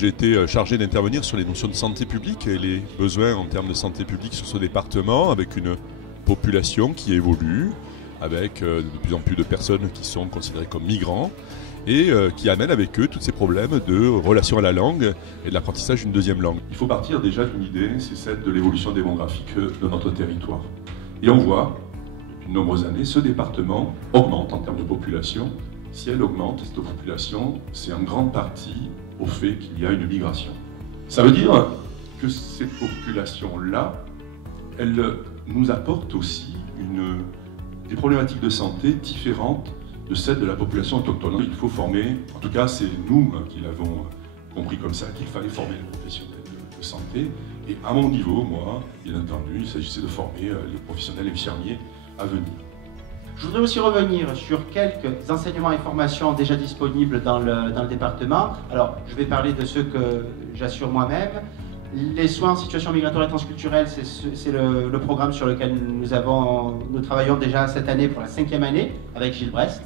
J'ai été chargé d'intervenir sur les notions de santé publique et les besoins en termes de santé publique sur ce département, avec une population qui évolue, avec de plus en plus de personnes qui sont considérées comme migrants et qui amènent avec eux tous ces problèmes de relation à la langue et de l'apprentissage d'une deuxième langue. Il faut partir déjà d'une idée, c'est celle de l'évolution démographique de notre territoire. Et on voit, depuis de nombreuses années, ce département augmente en termes de population. Si elle augmente, cette population, c'est en grande partie au fait qu'il y a une migration. Ça veut dire que cette population-là, elle nous apporte aussi des problématiques de santé différentes de celles de la population autochtone. Il faut former, en tout cas c'est nous qui l'avons compris comme ça, qu'il fallait former les professionnels de santé. Et à mon niveau, moi, bien entendu, il s'agissait de former les professionnels infirmiers à venir. Je voudrais aussi revenir sur quelques enseignements et formations déjà disponibles dans le département. Alors, je vais parler de ceux que j'assure moi-même. Les soins en situation migratoire et transculturelle, c'est le programme sur lequel nous travaillons déjà cette année pour la 5e année avec Gilles Brest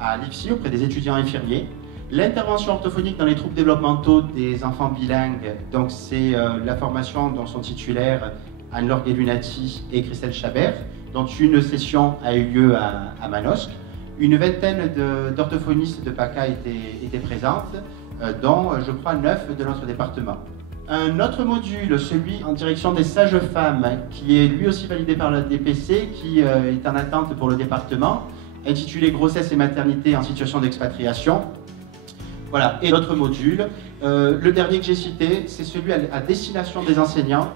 à l'IFSI auprès des étudiants infirmiers. L'intervention orthophonique dans les troubles développementaux des enfants bilingues, donc c'est la formation dont sont titulaires Anne-Laure Lunati et Christelle Chabert, dont une session a eu lieu à Manosque. Une vingtaine d'orthophonistes de PACA étaient présentes, dont je crois 9 de notre département. Un autre module, celui en direction des sages-femmes, qui est lui aussi validé par la DPC, qui est en attente pour le département, intitulé Grossesse et maternité en situation d'expatriation. Voilà, et l'autre module, le dernier que j'ai cité, c'est celui à destination des enseignants.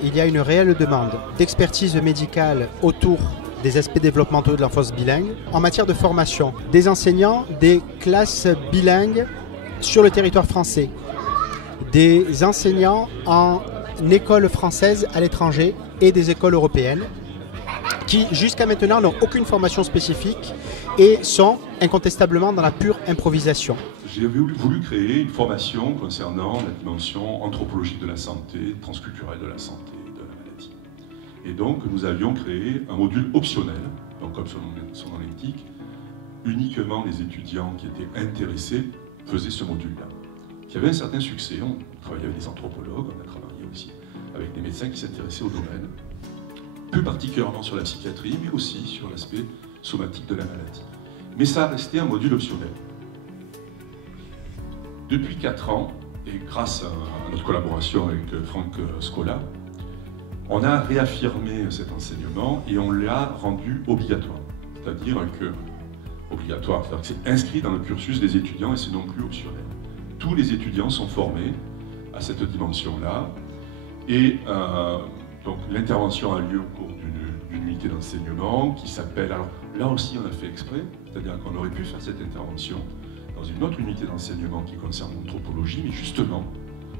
Il y a une réelle demande d'expertise médicale autour des aspects développementaux de l'enfance bilingue en matière de formation des enseignants des classes bilingues sur le territoire français, des enseignants en école française à l'étranger et des écoles européennes qui jusqu'à maintenant n'ont aucune formation spécifique et sont incontestablement dans la pure improvisation. J'ai voulu créer une formation concernant la dimension anthropologique de la santé, transculturelle de la santé, de la maladie. Et donc nous avions créé un module optionnel, donc comme son nom l'indique, uniquement les étudiants qui étaient intéressés faisaient ce module-là. Qui avait un certain succès, on travaillait avec des anthropologues, on a travaillé aussi avec des médecins qui s'intéressaient au domaine, plus particulièrement sur la psychiatrie, mais aussi sur l'aspect somatique de la maladie. Mais ça a resté un module optionnel. Depuis 4 ans, et grâce à notre collaboration avec Franck Scola, on a réaffirmé cet enseignement et on l'a rendu obligatoire. C'est-à-dire que c'est inscrit dans le cursus des étudiants et c'est non plus optionnel. Tous les étudiants sont formés à cette dimension-là et donc l'intervention a lieu au cours d'une unité d'enseignement qui s'appelle, alors là aussi on a fait exprès, c'est-à-dire qu'on aurait pu faire cette intervention dans une autre unité d'enseignement qui concerne l'anthropologie, mais justement,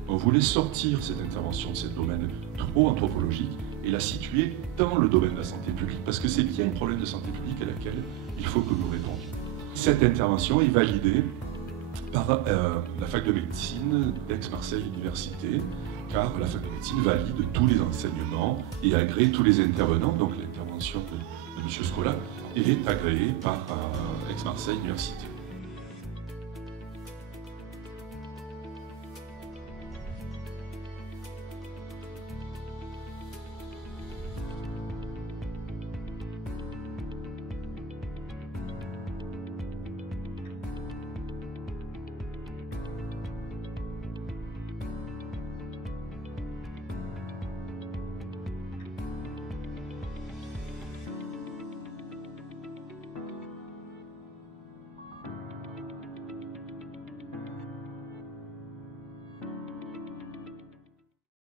on voulait sortir cette intervention de ce domaine trop anthropologique et la situer dans le domaine de la santé publique, parce que c'est bien un problème de santé publique à laquelle il faut que nous répondions. Cette intervention est validée par la fac de médecine d'Aix-Marseille Université, car la fac de médecine valide tous les enseignements et agrée tous les intervenants, donc l'intervention de M. Scola est agréée par Aix-Marseille Université.